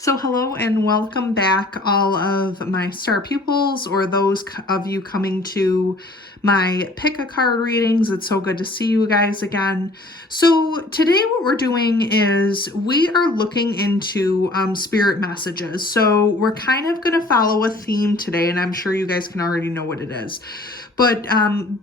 So hello and welcome back, all of my star pupils or those of you coming to my pick a card readings. It's so good to see you guys again. So today what we're doing is we are looking into spirit messages. So we're kind of going to follow a theme today, and I'm sure you guys can already know what it is. But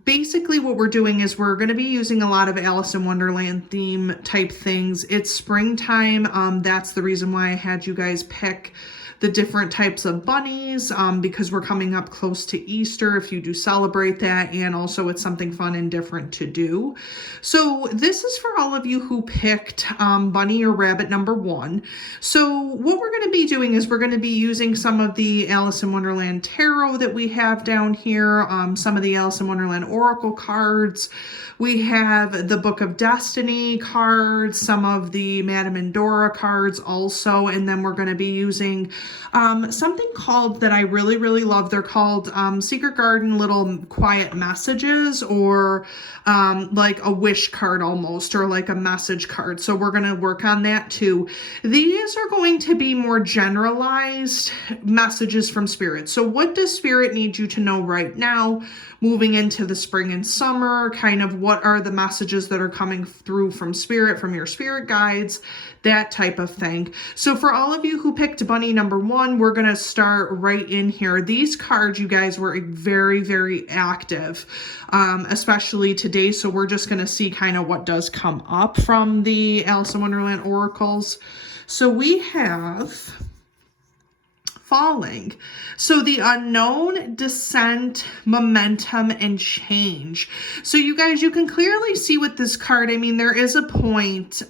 basically what we're doing is we're going to be using a lot of Alice in Wonderland theme type things. It's springtime. That's the reason why I had you guys pick the different types of bunnies, because we're coming up close to Easter if you do celebrate that, and also it's something fun and different to do. So this is for all of you who picked bunny or rabbit number 1. So what we're going to be doing is we're going to be using some of the Alice in Wonderland tarot that we have down here, some of the Alice in Wonderland oracle cards. We have the Book of Destiny cards, some of the Madame Endora cards also, and then we're going to be using something called, that I really love, they're called Secret Garden Little Quiet Messages, or like a wish card almost, or like a message card. So we're going to work on that too. These are going to be more generalized messages from Spirit. So what does Spirit need you to know right now, moving into the spring and summer? Kind of what are the messages that are coming through from Spirit, from your spirit guides, that type of thing. So for all of you who picked bunny number 1, we're going to start right in here. These cards, you guys, were very active, especially today. So we're just going to see kind of what does come up from the Alice in Wonderland oracles. So we have falling. So the unknown, descent, momentum, and change. So you guys, you can clearly see with this card, I mean, there is a point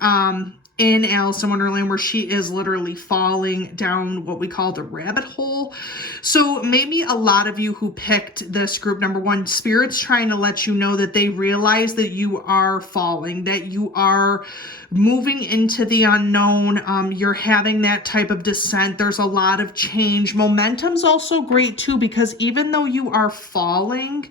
in Alice in Wonderland where she is literally falling down what we call the rabbit hole. So maybe a lot of you who picked this group number 1, Spirit's trying to let you know that they realize that you are falling, that you are moving into the unknown. You're having that type of descent. There's a lot of change. Momentum's also great too, because even though you are falling,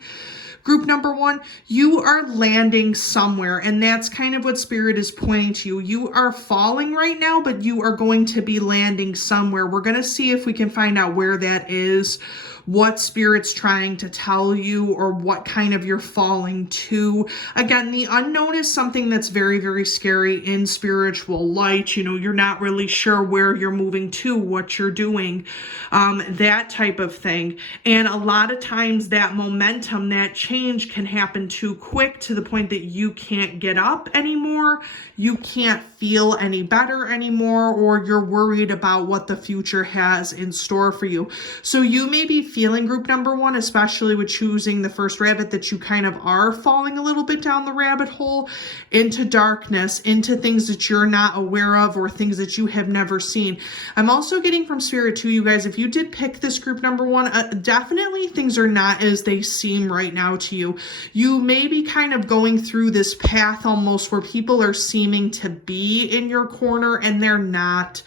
group number 1, you are landing somewhere, and that's kind of what Spirit is pointing to you. You are falling right now, but you are going to be landing somewhere. We're going to see if we can find out where that is, what Spirit's trying to tell you, or what kind of you're falling to. Again, the unknown is something that's very scary in spiritual light. You know, you're not really sure where you're moving to, what you're doing, that type of thing. And a lot of times that momentum, that change can happen too quick to the point that you can't get up anymore. You can't feel any better anymore, or you're worried about what the future has in store for you. So you may be feeling, group number 1, especially with choosing the first rabbit, that you kind of are falling a little bit down the rabbit hole into darkness, into things that you're not aware of, or things that you have never seen. I'm also getting from Spirit too, you guys, if you did pick this group number 1, definitely things are not as they seem right now to you. You may be kind of going through this path almost where people are seeming to be in your corner and they're not.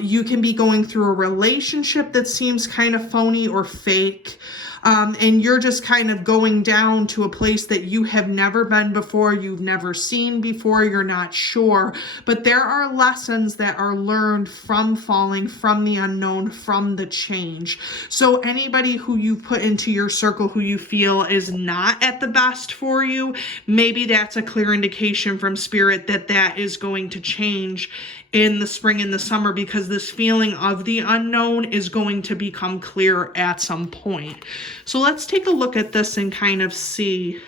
You can be going through a relationship that seems kind of phony or fake. And you're just kind of going down to a place that you have never been before, you've never seen before, you're not sure. But there are lessons that are learned from falling, from the unknown, from the change. So anybody who you put into your circle who you feel is not at the best for you, maybe that's a clear indication from Spirit that that is going to change in the spring and the summer, because this feeling of the unknown is going to become clear at some point. So let's take a look at this and kind of see.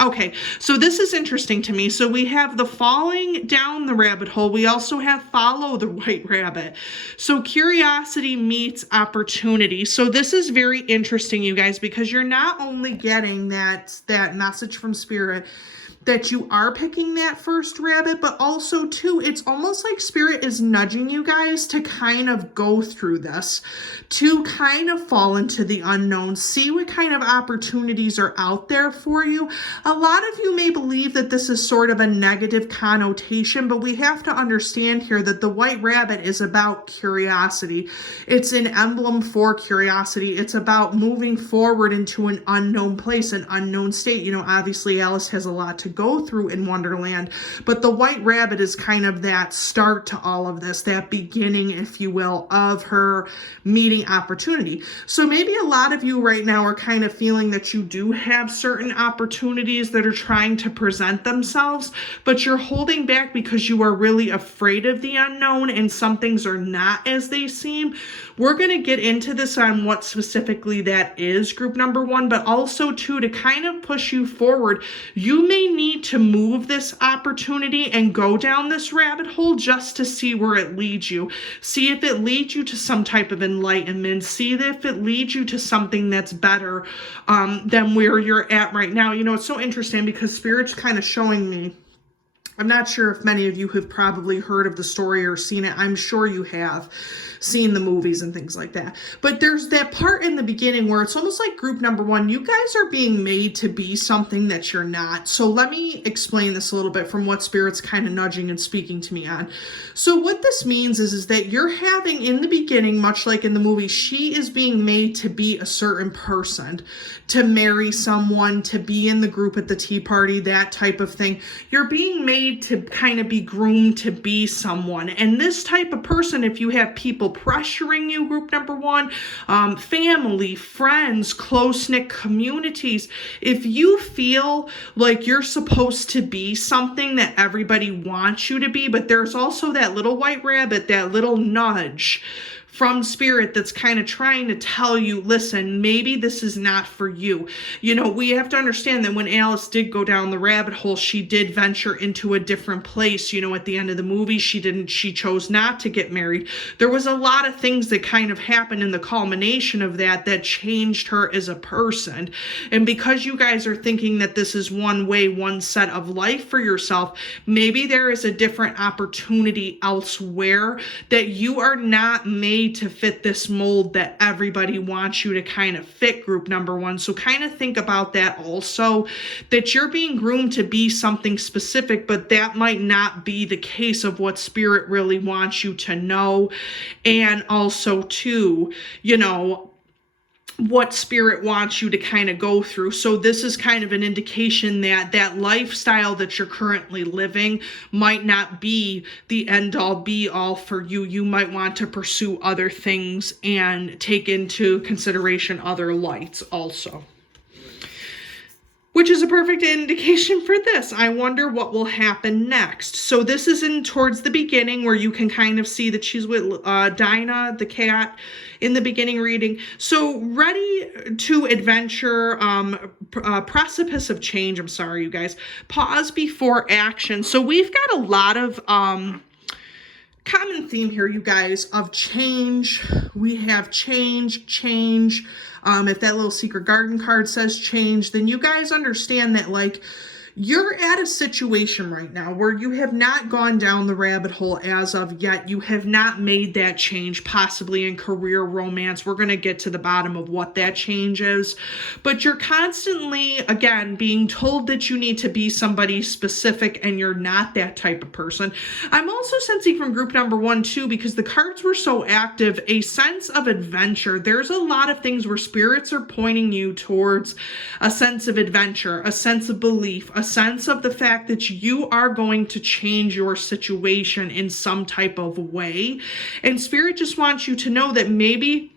Okay, so this is interesting to me. So we have the falling down the rabbit hole. We also have follow the white rabbit. So curiosity meets opportunity. So this is very interesting, you guys, because you're not only getting that message from Spirit that you are picking that first rabbit, but also too, it's almost like Spirit is nudging you guys to kind of go through this, to kind of fall into the unknown, see what kind of opportunities are out there for you. A lot of you may believe that this is sort of a negative connotation, but we have to understand here that the white rabbit is about curiosity. It's an emblem for curiosity. It's about moving forward into an unknown place, an unknown state. You know, obviously Alice has a lot to go through in Wonderland. But the White Rabbit is kind of that start to all of this, that beginning, if you will, of her meeting opportunity. So maybe a lot of you right now are kind of feeling that you do have certain opportunities that are trying to present themselves, but you're holding back because you are really afraid of the unknown and some things are not as they seem. We're going to get into this on what specifically that is, group number one, but also too, to kind of push you forward. You may need to move this opportunity and go down this rabbit hole just to see where it leads you. See if it leads you to some type of enlightenment. See if it leads you to something that's better than where you're at right now. You know, it's so interesting because Spirit's kind of showing me, I'm not sure if many of you have probably heard of the story or seen it. I'm sure you have seen the movies and things like that. But there's that part in the beginning where it's almost like group number one, you guys are being made to be something that you're not. So let me explain this a little bit from what Spirit's kind of nudging and speaking to me on. So what this means is that you're having in the beginning, much like in the movie, she is being made to be a certain person, to marry someone, to be in the group at the tea party, that type of thing. You're being made to kind of be groomed to be someone. And this type of person, if you have people pressuring you, group number one, family, friends, close-knit communities, if you feel like you're supposed to be something that everybody wants you to be, but there's also that little white rabbit, that little nudge from Spirit that's kind of trying to tell you, listen, maybe this is not for you. You know, we have to understand that when Alice did go down the rabbit hole, she did venture into a different place. You know, at the end of the movie, she chose not to get married. There was a lot of things that kind of happened in the culmination of that changed her as a person. And because you guys are thinking that this is one way, one set of life for yourself, maybe there is a different opportunity elsewhere that you are not made to fit this mold that everybody wants you to kind of fit, group number one. So kind of think about that also, that you're being groomed to be something specific, but that might not be the case of what Spirit really wants you to know. And also too, you know, what Spirit wants you to kind of go through. So this is kind of an indication that that lifestyle that you're currently living might not be the end all be all for you. You might want to pursue other things and take into consideration other lights also. Which is a perfect indication for this. I wonder what will happen next. So this is in towards the beginning where you can kind of see that she's with Dinah, the cat, in the beginning reading. So ready to adventure, precipice of change. I'm sorry, you guys. Pause before action. So we've got a lot of common theme here, you guys, of change. We have change. If that little secret garden card says change, then you guys understand that, like, you're at a situation right now where you have not gone down the rabbit hole as of yet. You have not made that change, possibly in career, romance. We're going to get to the bottom of what that change is. But you're constantly, again, being told that you need to be somebody specific and you're not that type of person. I'm also sensing from group number one, too, because the cards were so active, a sense of adventure. There's a lot of things where spirits are pointing you towards a sense of adventure, a sense of belief, a sense of the fact that you are going to change your situation in some type of way. And Spirit just wants you to know that maybe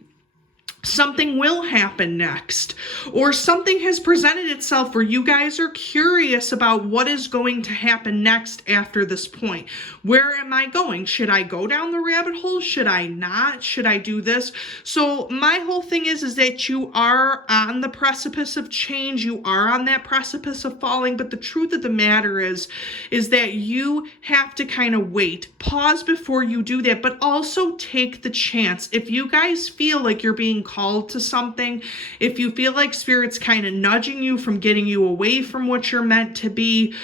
something will happen next, or something has presented itself where you guys are curious about what is going to happen next after this point. Where am I going? Should I go down the rabbit hole? Should I not? Should I do this? So my whole thing is that you are on the precipice of change. You are on that precipice of falling. But the truth of the matter is that you have to kind of wait, pause before you do that, but also take the chance. If you guys feel like you're being called to something, if you feel like Spirit's kind of nudging you from getting you away from what you're meant to be,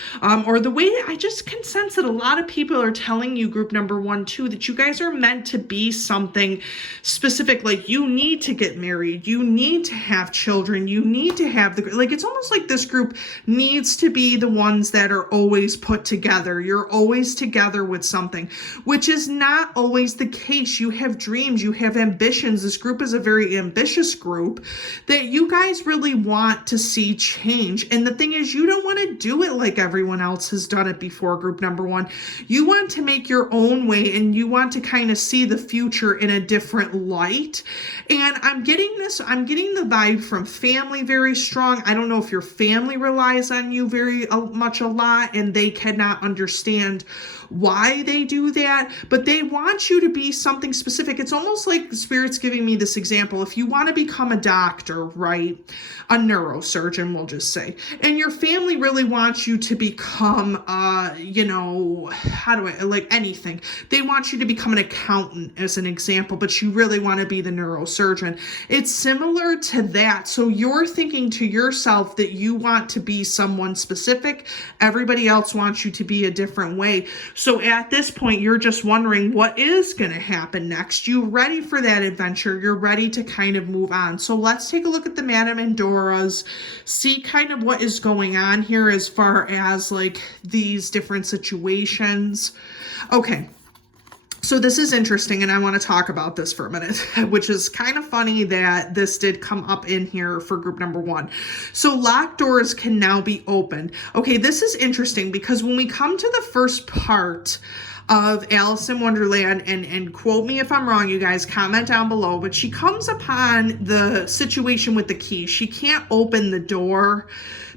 or the way I just can sense that a lot of people are telling you, group number one, too, that you guys are meant to be something specific. Like, you need to get married, you need to have children, you need to have like, it's almost like this group needs to be the ones that are always put together. You're always together with something, which is not always the case. You have dreams, you have ambitions. This group is a very ambitious group, that you guys really want to see change. And the thing is, you don't want to do it like everyone else has done it before, group number one. You want to make your own way, and you want to kind of see the future in a different light. And I'm getting the vibe from family very strong. I don't know if your family relies on you very much a lot, and they cannot understand why they do that, but they want you to be something specific. It's almost like Spirit's giving me this example. If you want to become a doctor, right? A neurosurgeon, we'll just say, and your family really wants you to become, anything. They want you to become an accountant, as an example, but you really want to be the neurosurgeon. It's similar to that. So you're thinking to yourself that you want to be someone specific. Everybody else wants you to be a different way. So at this point, you're just wondering what is going to happen next. You're ready for that adventure. You're ready to kind of move on. So let's take a look at the Madame and Doras, see kind of what is going on here as far as like these different situations. Okay. So this is interesting, and I want to talk about this for a minute, which is kind of funny that this did come up in here for group number one. So locked doors can now be opened. Okay, this is interesting because when we come to the first part of Alice in Wonderland, and quote me if I'm wrong, you guys, comment down below, but she comes upon the situation with the key. She can't open the door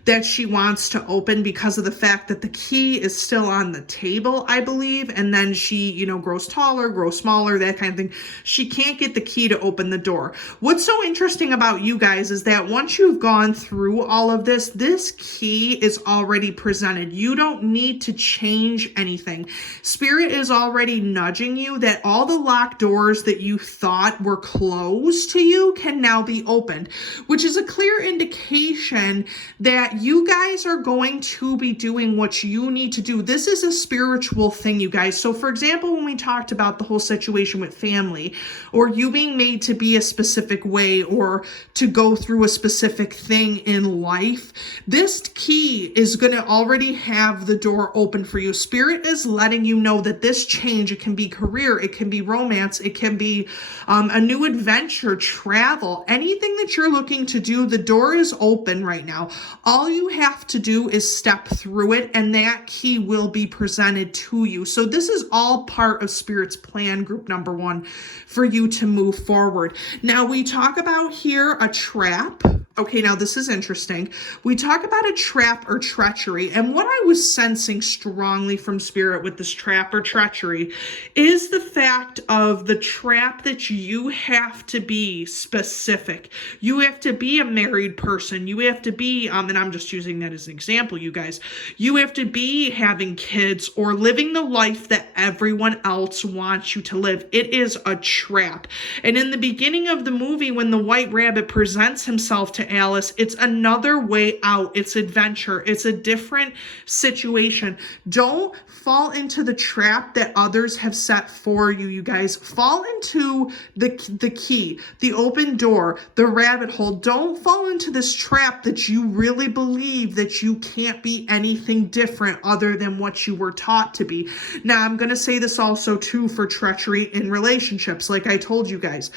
that she wants to open because of the fact that the key is still on the table, I believe. And then she, grows taller, grows smaller, that kind of thing. She can't get the key to open the door. What's so interesting about you guys is that once you've gone through all of this, this key is already presented. You don't need to change anything. Spirit is already nudging you that all the locked doors that you thought were closed to you can now be opened, which is a clear indication that you guys are going to be doing what you need to do. This is a spiritual thing, you guys. So for example, when we talked about the whole situation with family, or you being made to be a specific way or to go through a specific thing in life, this key is going to already have the door open for you. Spirit is letting you know that this change, it can be career, it can be romance, it can be a new adventure, travel, anything that you're looking to do, the door is open right now. All you have to do is step through it, and that key will be presented to you. So this is all part of Spirit's plan, group number one, for you to move forward. Now we talk about here a trap. Okay, now this is interesting. We talk about a trap or treachery, and what I was sensing strongly from Spirit with this trap or treachery is the fact of the trap that you have to be specific. You have to be a married person. You have to be, and I'm just using that as an example, you guys. You have to be having kids or living the life that everyone else wants you to live. It is a trap. And in the beginning of the movie, when the White Rabbit presents himself to Alice, it's another way out. It's adventure. It's a different situation. Don't fall into the trap that others have set for you, you guys. Fall into the key, the open door, the rabbit hole. Don't fall into this trap that you really believe that you can't be anything different other than what you were taught to be. Now, I'm going to say this also too for treachery in relationships. Like I told you guys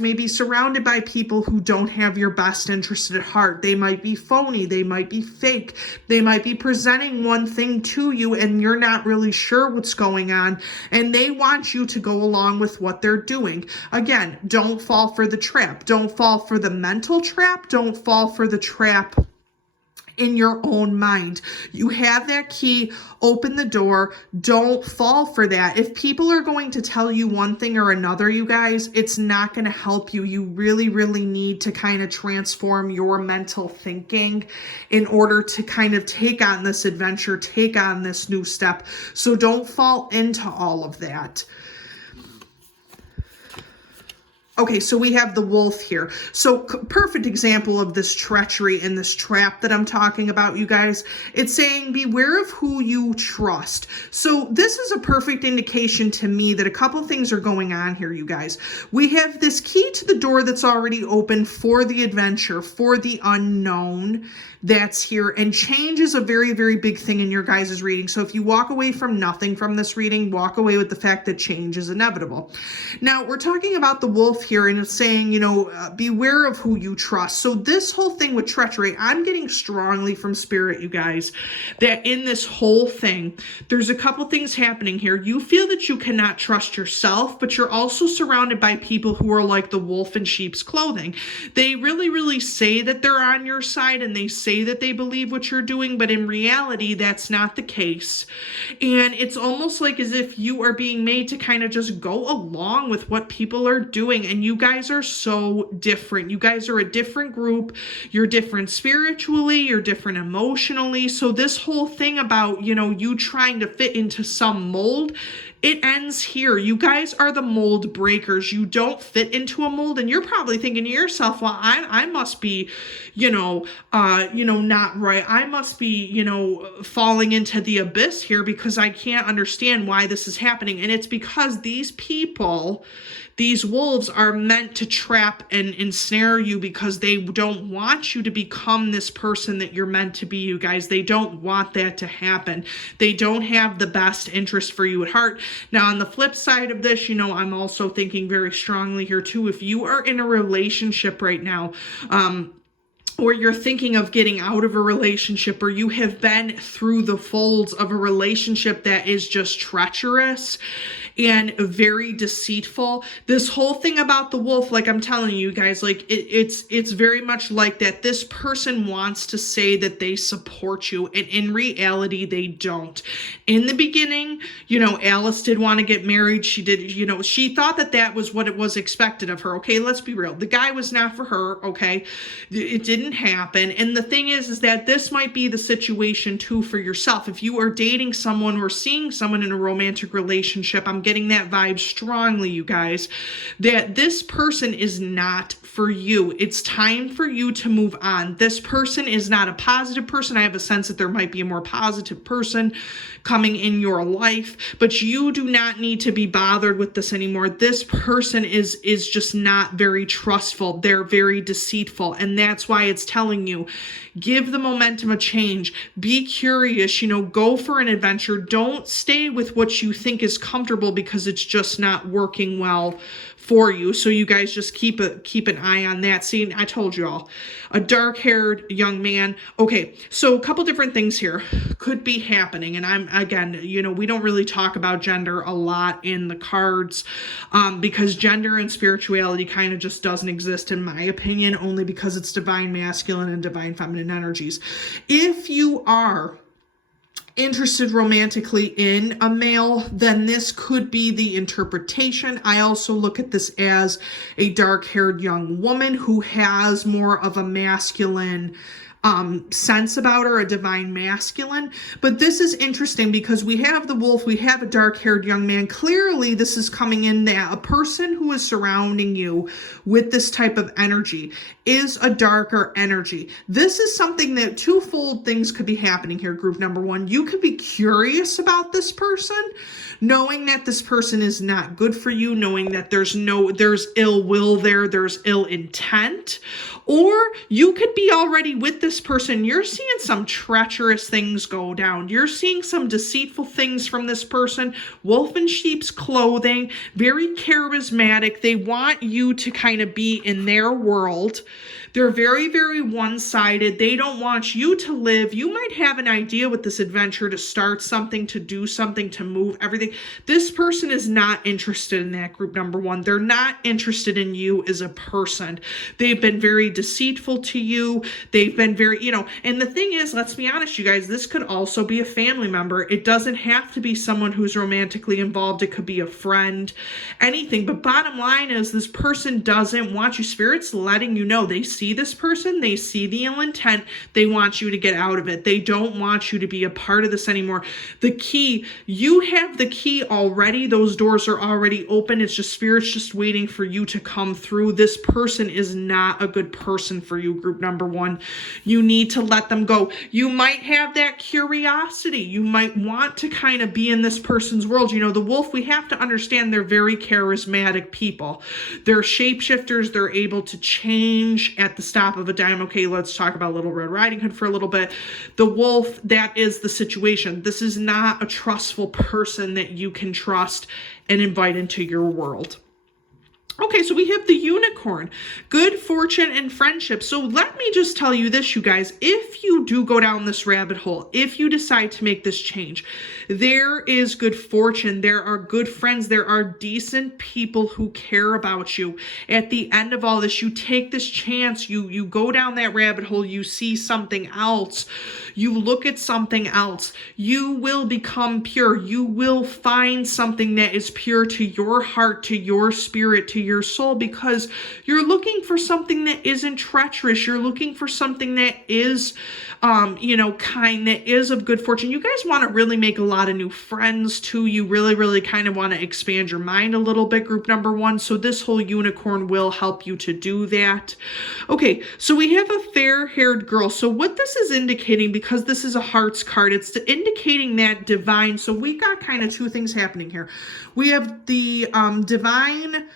may be surrounded by people who don't have your best interest at heart. They might be phony. They might be fake. They might be presenting one thing to you and you're not really sure what's going on, and they want you to go along with what they're doing. Again, don't fall for the trap. Don't fall for the mental trap. Don't fall for the trap in your own mind. You have that key, open the door. Don't fall for that. If people are going to tell you one thing or another, you guys, it's not going to help you. You really, really need to kind of transform your mental thinking in order to kind of take on this adventure, take on this new step. So don't fall into all of that. Okay, so we have the wolf here. So perfect example of this treachery and this trap that I'm talking about, you guys. It's saying beware of who you trust. So this is a perfect indication to me that a couple things are going on here, you guys. We have this key to the door that's already open for the adventure, for the unknown that's here. And change is a very, very big thing in your guys' reading. So if you walk away from nothing from this reading, walk away with the fact that change is inevitable. Now, we're talking about the wolf here, and it's saying, beware of who you trust. So this whole thing with treachery, I'm getting strongly from Spirit, you guys, that in this whole thing, there's a couple things happening here. You feel that you cannot trust yourself, but you're also surrounded by people who are like the wolf in sheep's clothing. They really, really say that they're on your side, and they say that they believe what you're doing, but in reality, that's not the case. And it's almost like as if you are being made to kind of just go along with what people are doing. And you guys are so different. You guys are a different group. You're different spiritually. You're different emotionally. So this whole thing about, you trying to fit into some mold, it ends here. You guys are the mold breakers. You don't fit into a mold, and you're probably thinking to yourself, well, I must be, not right. I must be, falling into the abyss here because I can't understand why this is happening. And it's because these people, these wolves, are meant to trap and ensnare you because they don't want you to become this person that you're meant to be, you guys. They don't want that to happen. They don't have the best interest for you at heart. Now, on the flip side of this, I'm also thinking very strongly here too, if you are in a relationship right now, or you're thinking of getting out of a relationship, or you have been through the folds of a relationship that is just treacherous and very deceitful. This whole thing about the wolf, like I'm telling you guys, like it's very much like that. This person wants to say that they support you, and in reality, they don't. In the beginning, Alice did want to get married. She did, she thought that was what it was expected of her. Okay, let's be real. The guy was not for her. Okay, it didn't happen. And the thing is that this might be the situation too for yourself. If you are dating someone or seeing someone in a romantic relationship, I'm getting that vibe strongly, you guys, that this person is not for you. It's time for you to move on. This person is not a positive person. I have a sense that there might be a more positive person coming in your life, but you do not need to be bothered with this anymore. This person is just not very trustful. They're very deceitful, and that's why it's telling you, give the momentum a change. Be curious, go for an adventure. Don't stay with what you think is comfortable because it's just not working well for you. So you guys just keep an eye on that. See, I told you all, a dark-haired young man. Okay, so a couple different things here could be happening. And we don't really talk about gender a lot in the cards because gender and spirituality kind of just doesn't exist, in my opinion, only because it's divine masculine and divine feminine energies. If you are interested romantically in a male, then this could be the interpretation. I also look at this as a dark-haired young woman who has more of a masculine sense about her, a divine masculine. But this is interesting because we have the wolf, we have a dark-haired young man. Clearly, this is coming in that a person who is surrounding you with this type of energy is a darker energy. This is something that twofold things could be happening here, group number one. You could be curious about this person, knowing that this person is not good for you, knowing that there's ill will there's ill intent, or you could be already with this person. You're seeing some treacherous things go down. You're seeing some deceitful things from this person. Wolf in sheep's clothing, very charismatic. They want you to kind of be in their world. They're very, very one-sided. They don't want you to live. You might have an idea with this adventure to start something, to do something, to move everything. This person is not interested in that, group number one. They're not interested in you as a person. They've been very deceitful to you. They've been very, and the thing is, let's be honest, you guys, this could also be a family member. It doesn't have to be someone who's romantically involved. It could be a friend, anything. But bottom line is, this person doesn't want you. Spirit's letting you know they see this person, they see the ill intent, they want you to get out of it. They don't want you to be a part of this anymore. The key, you have the key already. Those doors are already open. It's just Spirit's just waiting for you to come through. This person is not a good person for you, group number one. You need to let them go. You might have that curiosity. You might want to kind of be in this person's world. The wolf, we have to understand they're very charismatic people. They're shapeshifters. They're able to change at the stop of a dime. Okay, let's talk about Little Red Riding Hood for a little bit. The wolf, that is the situation. This is not a trustful person that you can trust and invite into your world. Okay, so we have the unicorn, good fortune and friendship. So let me just tell you this, you guys, if you do go down this rabbit hole, if you decide to make this change, there is good fortune, there are good friends, there are decent people who care about you. At the end of all this, you take this chance, you go down that rabbit hole, you see something else, you look at something else, you will become pure, you will find something that is pure to your heart, to your spirit, to your soul, because you're looking for something that isn't treacherous. You're looking for something that is, kind, that is of good fortune. You guys want to really make a lot of new friends too. You really kind of want to expand your mind a little bit, group number one. So this whole unicorn will help you to do that. Okay, so we have a fair-haired girl. So what this is indicating, because this is a hearts card, it's indicating that divine. So we got kind of two things happening here. We have the divine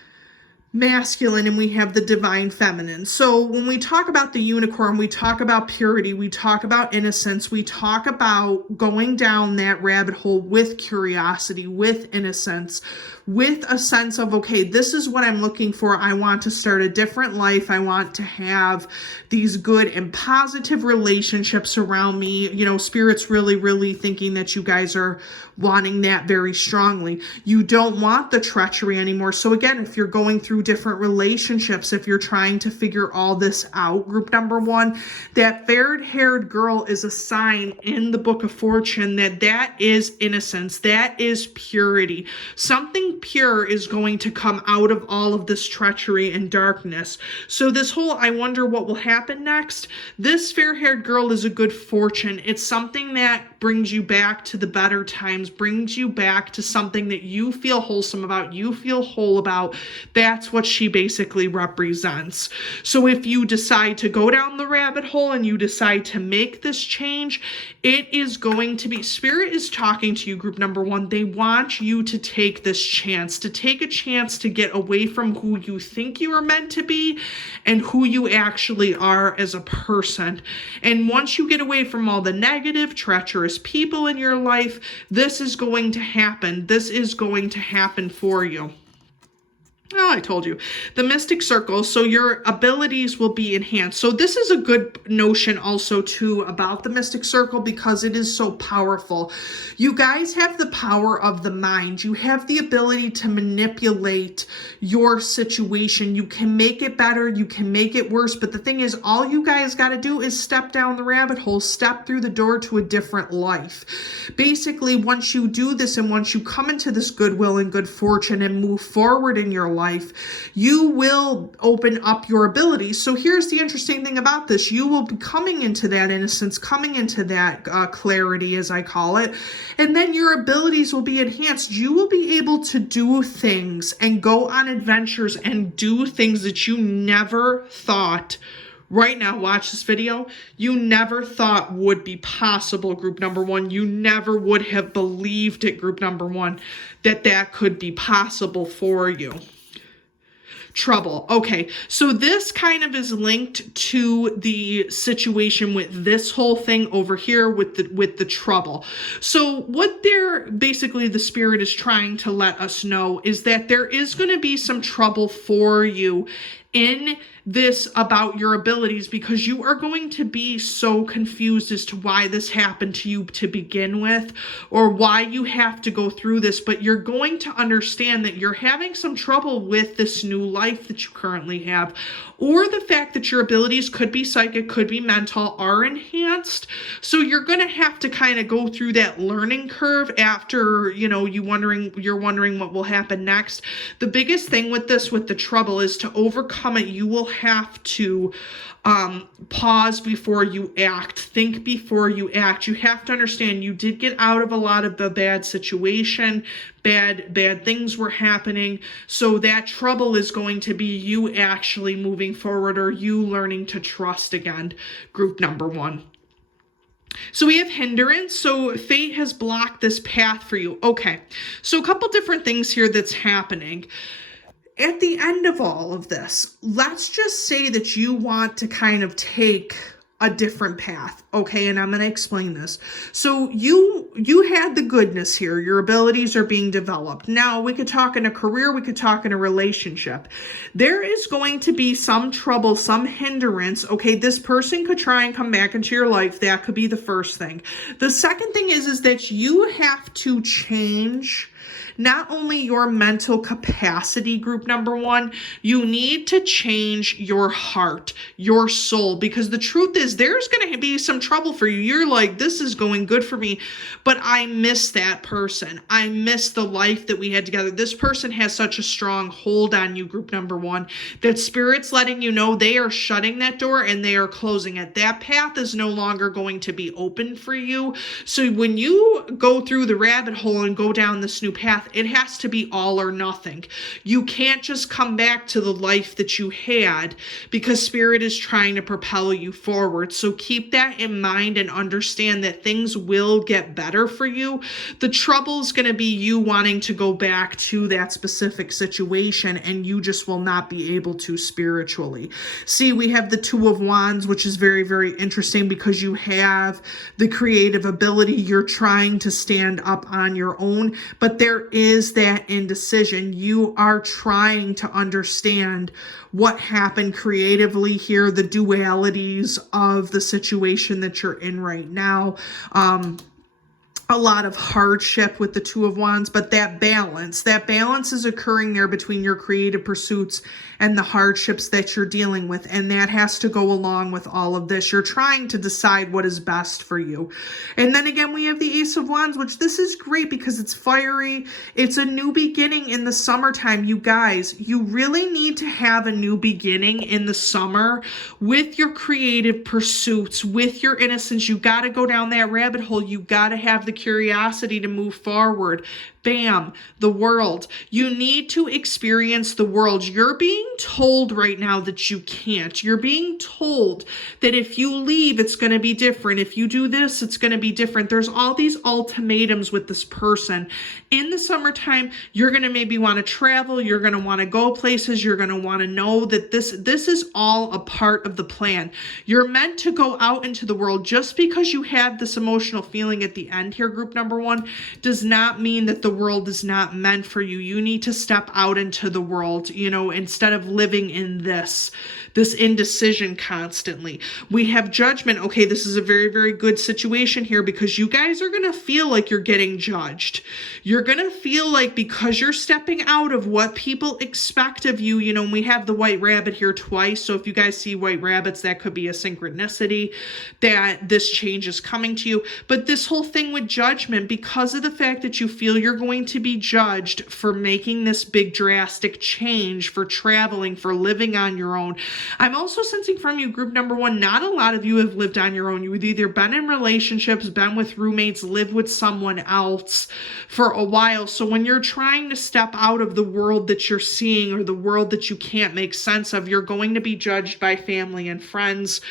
masculine and we have the divine feminine. So when we talk about the unicorn, we talk about purity, we talk about innocence, we talk about going down that rabbit hole with curiosity, with innocence, with a sense of, okay, this is what I'm looking for. I want to start a different life. I want to have these good and positive relationships around me. Spirit's really thinking that you guys are wanting that very strongly. You don't want the treachery anymore. So again, if you're going through different relationships, if you're trying to figure all this out, group number one, that fair-haired girl is a sign in the Book of Fortune that is innocence, that is purity. Something pure is going to come out of all of this treachery and darkness. So this whole, I wonder what will happen next, this fair-haired girl is a good fortune. It's something that brings you back to the better times, brings you back to something that you feel wholesome about, you feel whole about. That's what she basically represents. So if you decide to go down the rabbit hole and you decide to make this change, it is going to be, Spirit is talking to you, group number one. They want you to take this chance, to take a chance to get away from who you think you are meant to be and who you actually are as a person. And once you get away from all the negative, treacherous people in your life, this is going to happen. This is going to happen for you. Oh, I told you. The Mystic Circle, so your abilities will be enhanced. So this is a good notion also too about the Mystic Circle because it is so powerful. You guys have the power of the mind. You have the ability to manipulate your situation. You can make it better. You can make it worse. But the thing is, all you guys got to do is step down the rabbit hole, step through the door to a different life. Basically, once you do this and once you come into this goodwill and good fortune and move forward in your life, you will open up your abilities. So here's the interesting thing about this. You will be coming into that innocence, coming into that clarity, as I call it, and then your abilities will be enhanced. You will be able to do things and go on adventures and do things that you never thought. Right now, watch this video. You never thought would be possible, group number one. You never would have believed it, group number one, that could be possible for you. Trouble. Okay, so this kind of is linked to the situation with this whole thing over here with the trouble. So what basically the Spirit is trying to let us know is that there is going to be some trouble for you in this about your abilities because you are going to be so confused as to why this happened to you to begin with or why you have to go through this, but you're going to understand that you're having some trouble with this new life that you currently have, or the fact that your abilities could be psychic, could be mental, are enhanced. So you're going to have to kind of go through that learning curve after, you're wondering what will happen next. The biggest thing with this, with the trouble, is to overcome it. You will have to pause before you act, think before you act. You have to understand you did get out of a lot of the bad situation, bad things were happening. So that trouble is going to be you actually moving forward or you learning to trust again, group number one. So we have hindrance. So fate has blocked this path for you. Okay, so a couple different things here that's happening. At the end of all of this, let's just say that you want to kind of take a different path, okay? And I'm going to explain this. So you had the goodness here. Your abilities are being developed. Now, we could talk in a career, we could talk in a relationship. There is going to be some trouble, some hindrance, okay? This person could try and come back into your life. That could be the first thing. The second thing is that you have to change not only your mental capacity, group number one, you need to change your heart, your soul, because the truth is there's going to be some trouble for you. You're like, this is going good for me, but I miss that person. I miss the life that we had together. This person has such a strong hold on you, group number one, that Spirit's letting you know they are shutting that door and they are closing it. That path is no longer going to be open for you. So when you go through the rabbit hole and go down this new path, it has to be all or nothing. You can't just come back to the life that you had because Spirit is trying to propel you forward. So keep that in mind and understand that things will get better for you. The trouble is going to be you wanting to go back to that specific situation, and you just will not be able to spiritually. See, we have the Two of Wands, which is very, very interesting because you have the creative ability. You're trying to stand up on your own, but there is that indecision. You are trying to understand what happened creatively here, the dualities of the situation that you're in right now. A lot of hardship with the Two of Wands, but that balance is occurring there between your creative pursuits and the hardships that you're dealing with. And that has to go along with all of this. You're trying to decide what is best for you. And then again, we have the Ace of Wands, which this is great because it's fiery. It's a new beginning in the summertime. You guys, you really need to have a new beginning in the summer with your creative pursuits, with your innocence. You got to go down that rabbit hole. You got to have the curiosity to move forward. Bam, the world. You need to experience the world. You're being told right now that you can't. You're being told that if you leave, it's going to be different. If you do this, it's going to be different. There's all these ultimatums with this person. In the summertime, you're going to maybe want to travel. You're going to want to go places. You're going to want to know that this is all a part of the plan. You're meant to go out into the world. Just because you have this emotional feeling at the end here, group number one, does not mean that the world is not meant for you. You need to step out into the world, instead of living in this indecision constantly. We have Judgment. Okay, this is a very, very good situation here because you guys are going to feel like you're getting judged. You're going to feel like because you're stepping out of what people expect of you, we have the White Rabbit here twice. So if you guys see white rabbits, that could be a synchronicity that this change is coming to you. But this whole thing with Judgment, because of the fact that you feel you're going to be judged for making this big drastic change, for traveling, for living on your own. I'm also sensing from you, group number one, not a lot of you have lived on your own. You've either been in relationships, been with roommates, lived with someone else for a while. So when you're trying to step out of the world that you're seeing or the world that you can't make sense of, you're going to be judged by family and friends.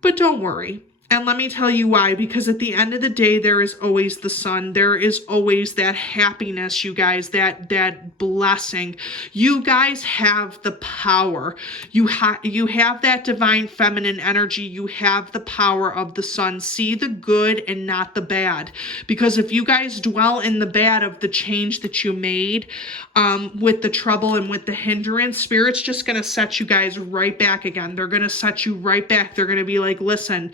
But don't worry. And let me tell you why, because at the end of the day, there is always the sun. There is always that happiness, you guys, that blessing. You guys have the power. You have that divine feminine energy. You have the power of the sun. See the good and not the bad. Because if you guys dwell in the bad of the change that you made, with the trouble and with the hindrance, Spirit's just going to set you guys right back again. They're going to set you right back. They're going to be like, listen,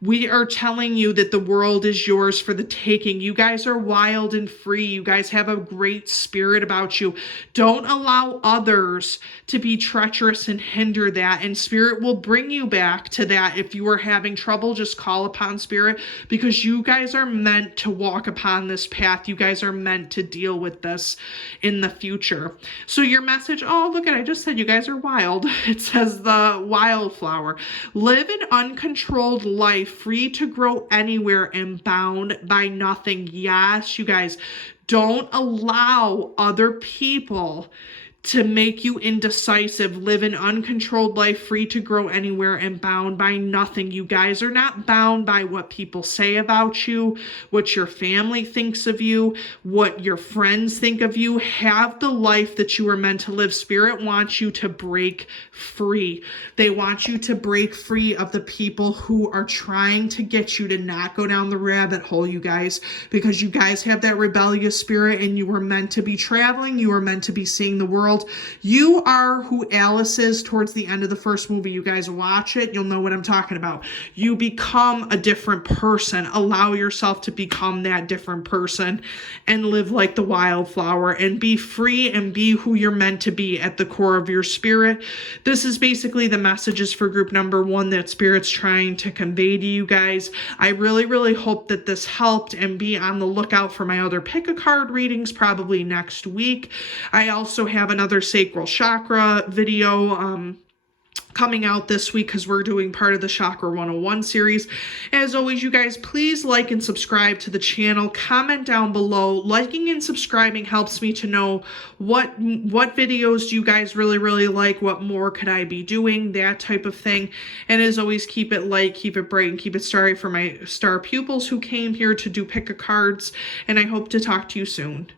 we are telling you that the world is yours for the taking. You guys are wild and free. You guys have a great spirit about you. Don't allow others to be treacherous and hinder that. And Spirit will bring you back to that. If you are having trouble, just call upon Spirit, because you guys are meant to walk upon this path. You guys are meant to deal with this in the future. So your message, oh, look at, I just said you guys are wild. It says the wildflower. Live an uncontrolled life, free to grow anywhere and bound by nothing. Yes, you guys, don't allow other people to make you indecisive, live an uncontrolled life, free to grow anywhere and bound by nothing. You guys are not bound by what people say about you, what your family thinks of you, what your friends think of you. Have the life that you were meant to live. Spirit wants you to break free. They want you to break free of the people who are trying to get you to not go down the rabbit hole, you guys, because you guys have that rebellious spirit and you were meant to be traveling. You were meant to be seeing the world. You are who Alice is towards the end of the first movie. You guys watch it, you'll know what I'm talking about. You become a different person. Allow yourself to become that different person and live like the wildflower and be free and be who you're meant to be at the core of your spirit. This is basically the messages for group number 1 that Spirit's trying to convey to you guys. I really, really hope that this helped, and be on the lookout for my other pick a card readings probably next week. I also have another sacral chakra video coming out this week because we're doing part of the Chakra 101 series. As always, you guys, please like and subscribe to the channel. Comment down below. Liking and subscribing helps me to know what videos do you guys really, really like, what more could I be doing, that type of thing. And as always, keep it light, keep it bright, and keep it starry for my star pupils who came here to do pick a cards. And I hope to talk to you soon.